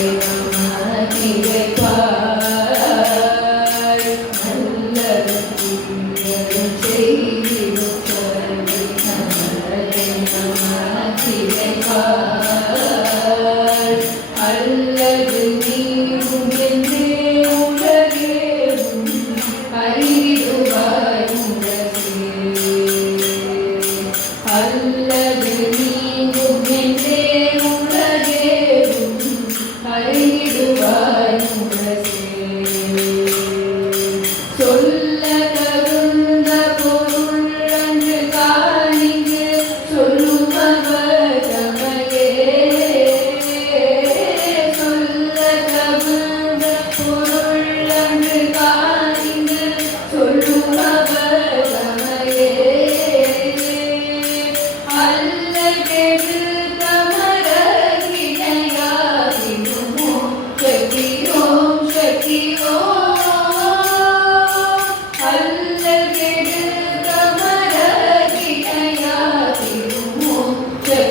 Thank you. da da